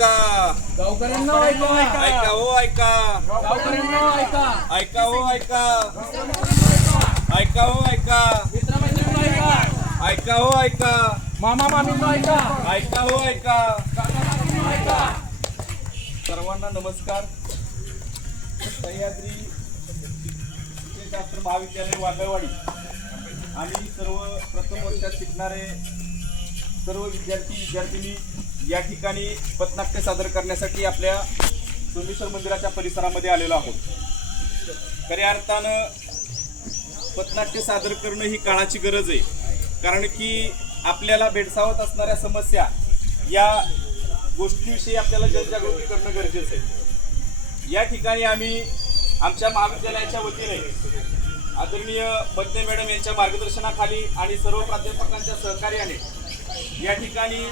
गावकऱ्यांना ऐका ऐका हो ऐका गावकऱ्यांना ऐका ऐका हो ऐका ऐका हो ऐका मित्रमैत्रिणींना ऐका ऐका हो ऐका मामा मामींना ऐका ऐका हो ऐका काका काकींना ऐका. सर्वांना नमस्कार. सह्याद्री शास्त्र महाविद्यालय वागळवाडी आम्ही सर्व प्रथम वर्षात शिकणारे सर्व विद्यार्थिनी या ठिकाणी पथनाट्य सादर करण्यासाठी आपल्या सोमेश्वर मंदिराच्या परिसरामध्ये आलेलो आहोत. खऱ्या अर्थानं पथनाट्य सादर करणं ही काळाची गरज आहे, कारण की आपल्याला भेडसावत असणाऱ्या समस्या या गोष्टीविषयी आपल्याला जनजागृती करणं गरजेचं आहे. या ठिकाणी आम्ही आमच्या महाविद्यालयाच्या वतीने आदरणीय बद्दे मॅडम यांच्या मार्गदर्शनाखाली आणि सर्व प्राध्यापकांच्या सहकार्याने या ठिकाणी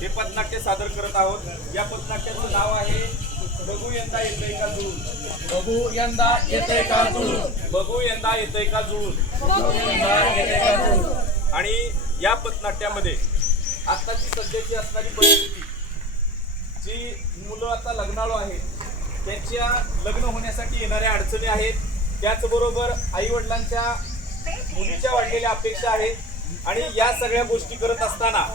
हे पथनाट्य सादर करत आहोत. या पथनाट्याचं नाव आहे बघू यंदा येतंय का जुळून. बघू यंदा येतंय का जुळून. बघू यंदा येतंय का जुळून. आणि या पथनाट्यामध्ये आत्ताची सध्याची असणारी परिस्थिती, जी मुलं आता लग्नाळू आहेत त्यांच्या लग्न होण्यासाठी येणाऱ्या अडचणी आहेत, त्याचबरोबर आई वडिलांच्या मुलीच्या वाढलेल्या अपेक्षा आहेत आणि या सगळ्या गोष्टी करत असताना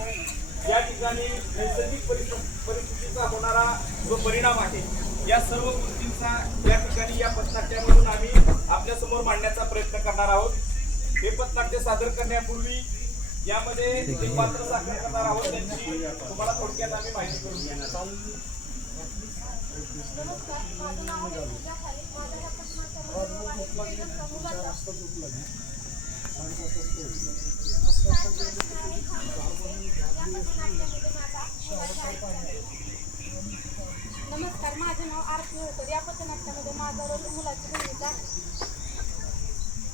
या ठिकाणी नैसर्गिक परिस्थितीचा होणारा जो परिणाम आहे या सर्व गोष्टींचा या ठिकाणी या पथनाट्यामधून आम्ही आपल्यासमोर मांडण्याचा प्रयत्न करणार आहोत. हे पथनाट्य सादर करण्यापूर्वी यामध्ये जे पात्र सादर करणार आहोत त्यांची तुम्हाला थोडक्यात आम्ही माहिती करून देणार आहोत. नमस्कार, माझे नाव आरती होळकर. या पथनाट्यामध्ये माझा रोल मुलाची भूमिका.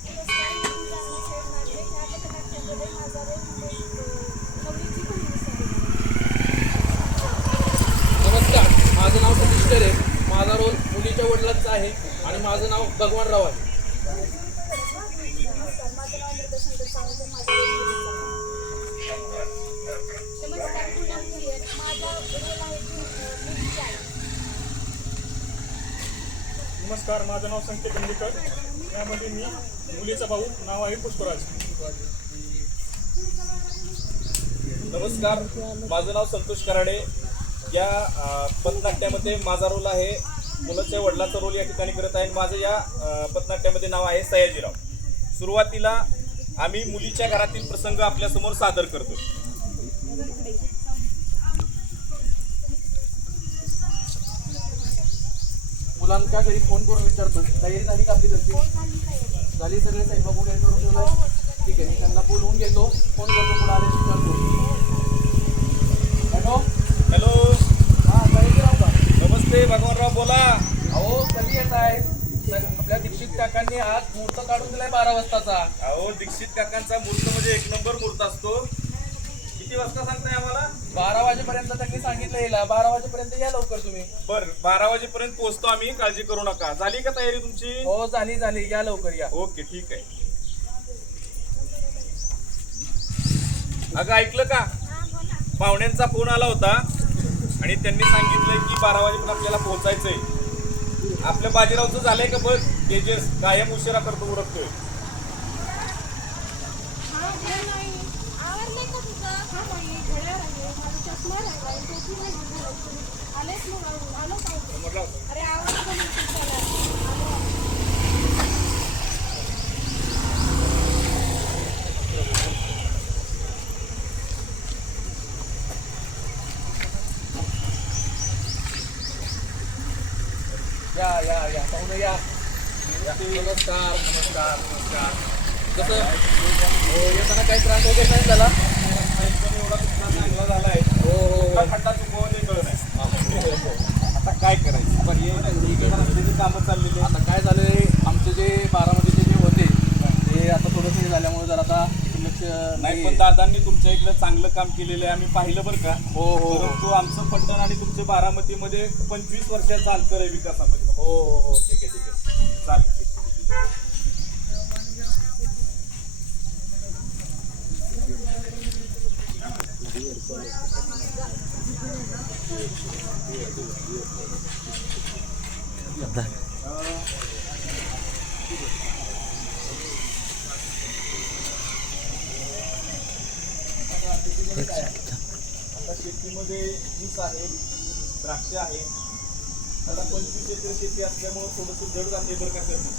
या पथनाट्यामध्ये माझा रोल नवरीची भूमिका. नमस्कार, माझं नाव सतीश करे. माझा रोल मुलीच्या वडिलांचा आहे आणि माझं नाव भगवानराव आहे. नमस्कार, माझं नाव अमृता सावंत. माझा रोल मुलीचा. नमस्कार, पूनम कुरियर. माझा रोल आहे मुलीची आई. नमस्कार, माझं नाव संकेत अंबेकर. यामध्ये मी मुलीचा भाऊ, नाव आहे पुष्पराज. नमस्कार, माझं नाव संतोष कराडे. या पथनाट्यामध्ये माझा रोल आहे मुलाच्या वडिलांचा रोल या ठिकाणी करत आहे. माझं या पथनाट्यामध्ये नाव आहे सयाजीराव. सुरुवातीला आम्ही मुलीच्या घरातील प्रसंग आपल्यासमोर सादर करतो. मुलांच्या घरी फोन करून विचारतो, तयारी झाली का आपली घरची? झाली, सगळे स्वयंपाक वगैरे करून ठेवलाय? ठीक आहे, मी त्यांना बोलवून घेतो, फोन करतो, पुढे आले विचारतो. हॅलो हॅलो, हां सयाजीराव का? नमस्ते भगवानराव, बोला. अहो कधी येत आहे? आपल्या दीक्षित काकांनी आज मुहूर्त काढून दिलाय 12 वाजताचा. अहो, दीक्षित काकांचा मुहूर्त म्हणजे एक नंबर मुहूर्त असतो. किती वाजता सांगताय आम्हाला? 12 वाजेपर्यंत त्यांनी सांगितलं यायला. 12 वाजेपर्यंत या लवकर तुम्ही. बरं, 12 वाजेपर्यंत पोहोचतो आम्ही, काळजी करू नका. झाली का तयारी तुमची? हो झाली, या लवकर या. ओके, ठीक आहे. अगं ऐकलं का, पाहुण्यांचा फोन आला होता आणि त्यांनी सांगितलंय की 12 वाजेपर्यंत आपल्याला पोहोचायचंय. आपल्या बाजीरावचं झालंय का बघ, तेजस कायम उशिरा करतो, उरकतोय. आवडले का तुझं? हा बाई, घड्याळ आहे, माझा चष्मा राहिलाय, टोपी नाही घालायची. आलेच मग आलो पाहिजे. अरे आवडलं या पाहुणे या. नमस्कार. कसं हो, येताना काही त्रास वगैरे नाही झाला? एवढा तुमचा चांगला झालाय. हो खड्डा चुकवणे कळत नाही. आता काय करायचं, पर्याय नाही. इकडे कामं चाललेली आहेत. आता काय झालंय, आमचे जे बारामतीचे जे होते ते आता थोडंसं हे झाल्यामुळे जर आता लक्ष नाही, पण दादांनी तुमच्या इकडे चांगलं काम केलेलं आहे, आम्ही पाहिलं बरं का. हो परंतु आमचं फलटण आणि तुमचे बारामतीमध्ये 25 वर्षाचं अंतर आहे विकासामध्ये. हो ठीक आहे चालेल. आता शेतीमध्ये ऊस आहे, द्राक्ष आहे. आता 25 एकर शेती असल्यामुळे थोडंसं जड जाते बरं का करणं.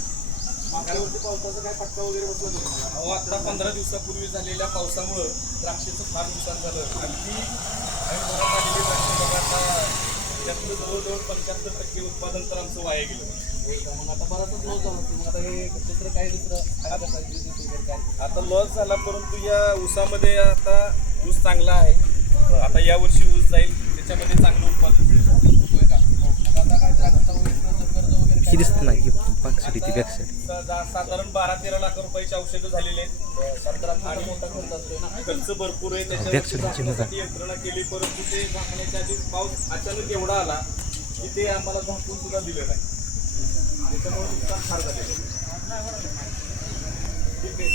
मागच्या वर्षी पावसाचा काय फटका वगैरे बसला होता तुम्हाला? अहो आता 15 दिवसापूर्वी झालेल्या पावसामुळं द्राक्षाचं फार नुकसान झालं. अगदी घरात आलेले द्राक्ष बघा आता त्यातलं जवळजवळ 75% उत्पादन तर आमचं वाया गेलं. मग आता बराचच लॉस झाला असेल. मग आता हे दुसरं काय फायदा कसा business वगैरे काय? आता लॉस झाला, परंतु या ऊसामध्ये आता ऊस चांगला आहे. आता यावर्षी ऊस जाईल, त्याच्यामध्ये चांगलं उत्पादन मिळेल. होय का? मग आता काय द्राक्षाचं वगैरे कर्ज वगैरे काय? साधारण 12-13 लाख रुपयाची औषधं झालेली आहेत. द्राक्षाचा मोठा खर्च असतोय ना. खर्च भरपूर आहे. त्याच्यासाठी यंत्रणा केली, परंतु ते झाकण्याच्या आधी पाऊस अचानक एवढा आला की ते आम्हाला झाकून सुद्धा दिलं नाही. त्याच्यामुळे नुकसान फार झालेलं आहे. ठीक आहे.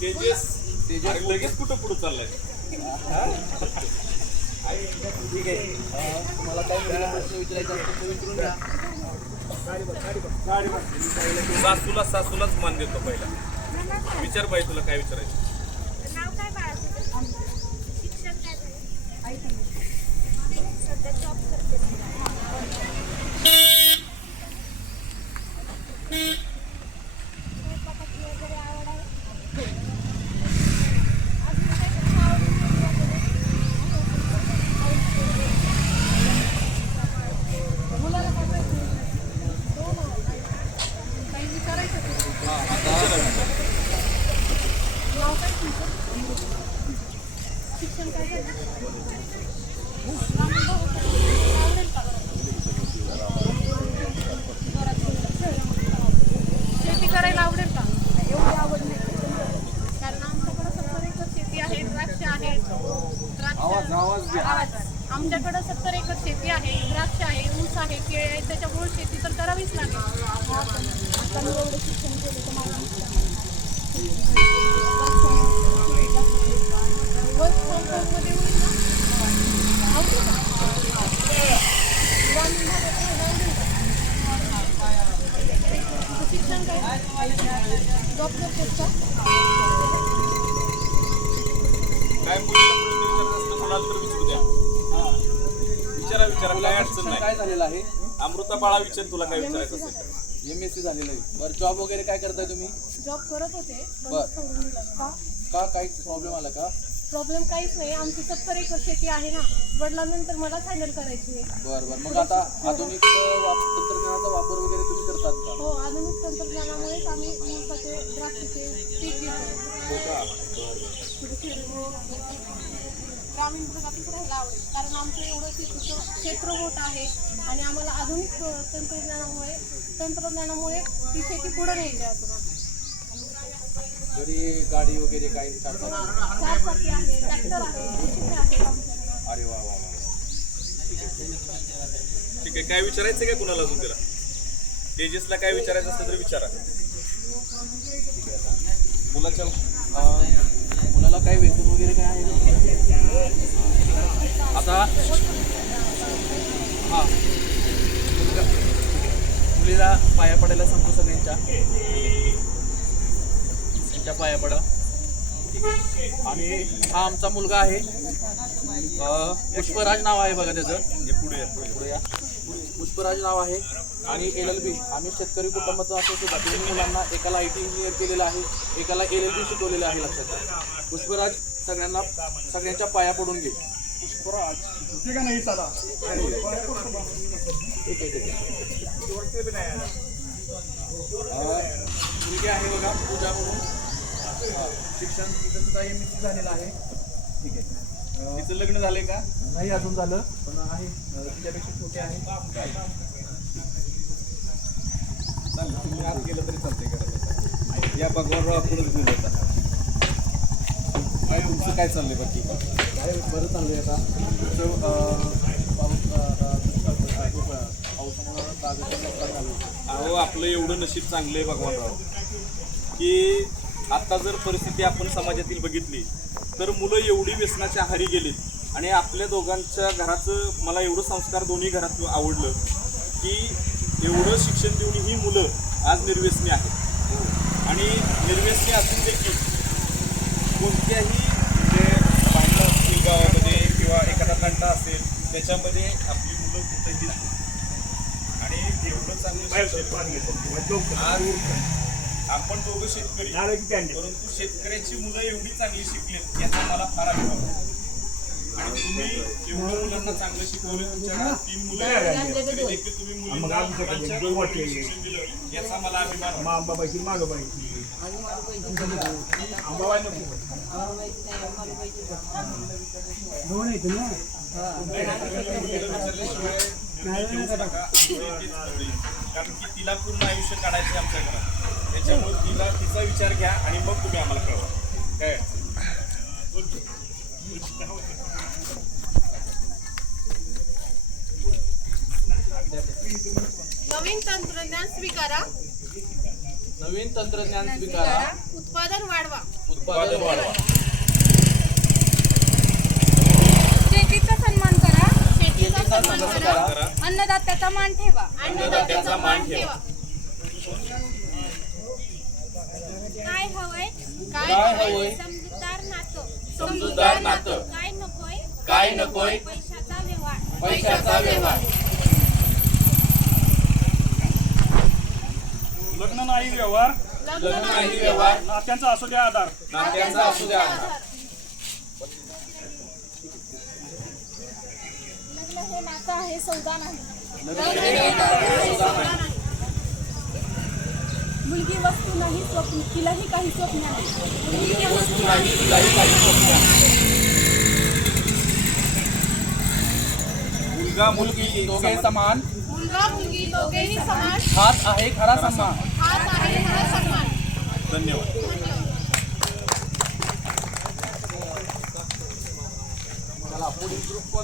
तेजस अरे लगेच कुठं पुढं चाललाय? ठीक आहे. तुम्हाला काय मुलीला प्रश्न विचारायचा असेल तर विचारून घ्या. सासूलाच मान देतो पहिला. विचार बाई, तुला काय विचारायचं? नाव काय बाळाचं? शिक्षण काय झालं? सध्या जॉब करते. स्वयंपाकाची वगैरे आवड आहे. अजून काय मुलाला काय माहिती? काही विचारायचं का? नाव काय तुमचं? शिक्षण काय झालं? आवडेल का? शेती करायला आवडेल का? एवढी आवड नाही. कारण आमच्याकडं 70 एकर शेती आहे, द्राक्ष आहे. आमच्याकडं 70 एकर शेती आहे, द्राक्ष आहे, ऊस आहे, केळी आहे. त्याच्यामुळे शेती तर करावीच लागेल. आता मी एवढं शिक्षण केलं तर मला वर्क फ्रॉम होममध्ये होईल ना? आवडेल का? ग्रामीण भागात राहायला आवडेल का? तुझं शिक्षण काय? जॉब करतेस का? काय मुलीला प्रश्न विचारायचा असलं कोणाला तर विचारू द्या. विचारा काय अडचण शिक्षण नाही. काय झालेलं आहे? अमृता बाळा विचार, तुला काय विचारायचं असेल तर. MSc झालेलं आहे. बरं, जॉब वगैरे काय करताय तुम्ही? जॉब करत होते, पण बरं. सोडून दिला. का? का काही प्रॉब्लेम आला का? प्रॉब्लेम काहीच नाही. आमची 70 एकर शेती आहे ना, वडिलांनंतर मलाच हँडल करायची आहे. बरं बरं. मग आता आधुनिक तंत्रज्ञानाचा वापर वगैरे तुम्ही करतात का? हो, आधुनिक तंत्रज्ञानामुळेच आम्ही ऊसाचे, द्राक्षाचे पीक घेतो. हो का? ग्रामीण भागातच राहायला आवडेल, कारण आमचं एवढं शेतीचं क्षेत्र मोठं आहे आणि आम्हाला आधुनिक तंत्रज्ञानामुळे ती शेती पुढे न्यायची आहे. अजून घरी गाडी वगैरे काही चालतात? 4 चाकी आहे, ट्रॅक्टर आहे, JCB आहे आमच्याकडे. अरे वा वा वा. ठीक आहे. काय विचारायचं का कुणाला अजून त्याला? तेजसला काय विचारायचं असलं तर विचारा. मुलाच्या मुलाला काय व्यसन वगैरे काय आहे? आता हां, मुलीला पाया पडायला सांगतो सगळ्यांच्या. त्यांच्या पाया पडा. ठीक आहे. आणि हा आमचा मुलगा आहे, पुष्पराज नाव आहे बघा त्याचं. पुढे या. पुढे या. पुष्पराज नाव आहे आणि LLB. आम्ही शेतकरी कुटुंबाचं असं सुद्धा दोन्ही मुलांना एकाला IT इंजिनियर केलेलं आहे, एकाला LLB शिकवलेलं आहे. लक्षात घ्या. पुष्पराज सगळ्यांच्या पाया पडून घे. पुष्पराज ठीक आहे नाही चला मुलगी आहे बघा पूजा म्हणून शिक्षण तिचं सुद्धा MSc झालेलं आहे. ठीक आहे. तिचं लग्न झालंय का? नाही अजून झालं पण आहे तिच्यापेक्षा छोटे आहे. चालेल, तुम्ही आत गेलं तरी चालतंय घरात. या भगवानराव आपणच बोलू आता. काय तुमचं काय चाललंय बाकी? काय बरं चाललंय आता तुमचं पावसामुळं बागेचं नुकसान झालं. अहो आपलं एवढं नशीब चांगलं आहे भगवानराव की आता जर परिस्थिती आपण समाजातील बघितली तर मुलं एवढी व्यसनाच्या आहारी गेलीत आणि आपल्या दोघांच्या घराचं मला एवढं संस्कार दोन्ही घरात आवडलं की एवढं शिक्षण देऊन ही मुलं आज निर्व्यसनी आहेत. आणि निर्व्यसनी असून देखील कोणत्याही म्हणजे भांडणं असतील गावामध्ये किंवा एखादा तंटा असेल त्याच्यामध्ये आपली मुलं कुठेही नाही. आणि एवढं चांगलं शिक्षण आज आपण दोघं शेतकरी परंतु शेतकऱ्याची मुलं एवढी चांगली शिकलेत याचा मला फार अभिमान वाटतो. आणि तुम्ही एवढ्या मुलांना चांगलं शिकवलं तुमच्या घरात 3 मुलं आहेत, तरी देखील तुम्ही मुलींना मुलांच्या बरोबरीने शिक्षण दिलं याचा मला अभिमान वाटतो. कारण की तिला पूर्ण आयुष्य काढायचं आमच्या घरात त्याच्यामुळे तिचा विचार घ्या आणि मग तुम्ही आम्हाला कळवा काय. नवीन तंत्रज्ञान स्वीकारा. नवीन तंत्रज्ञान स्वीकारा. उत्पादन वाढवा. उत्पादन वाढवा. शेतीचा सन्मान करा. शेतीचा सन्मान करा. अन्नदात्याचा मान ठेवा. अन्नदात्याचा मान ठेवा. काय हवंय? काय हवंय? समजूतदार नातं. समजूतदार नातं. काय नकोय? काय नकोय? पैशाचा व्यवहार. पैशाचा व्यवहार. लग्न नाही व्यवहार, लग्न नाही व्यवहार. नात्यांचा असू द्या आधार. नात्यांचा असू द्या आधार. लग्न हे नातं आहे, सौदा नाही. मुलगी वस्तू नाही, स्वप्न तिलाही काही स्वप्न नाही. वस्तू नाही तिलाही काही स्वप्न आहे. मुलगा मुलगी दोघे समान. मुलगा मुलगी दोघेही समान. हाच आहे खरा सन्मान. हाच आहे खरा सन्मान. धन्यवाद. चला पुढील ग्रुप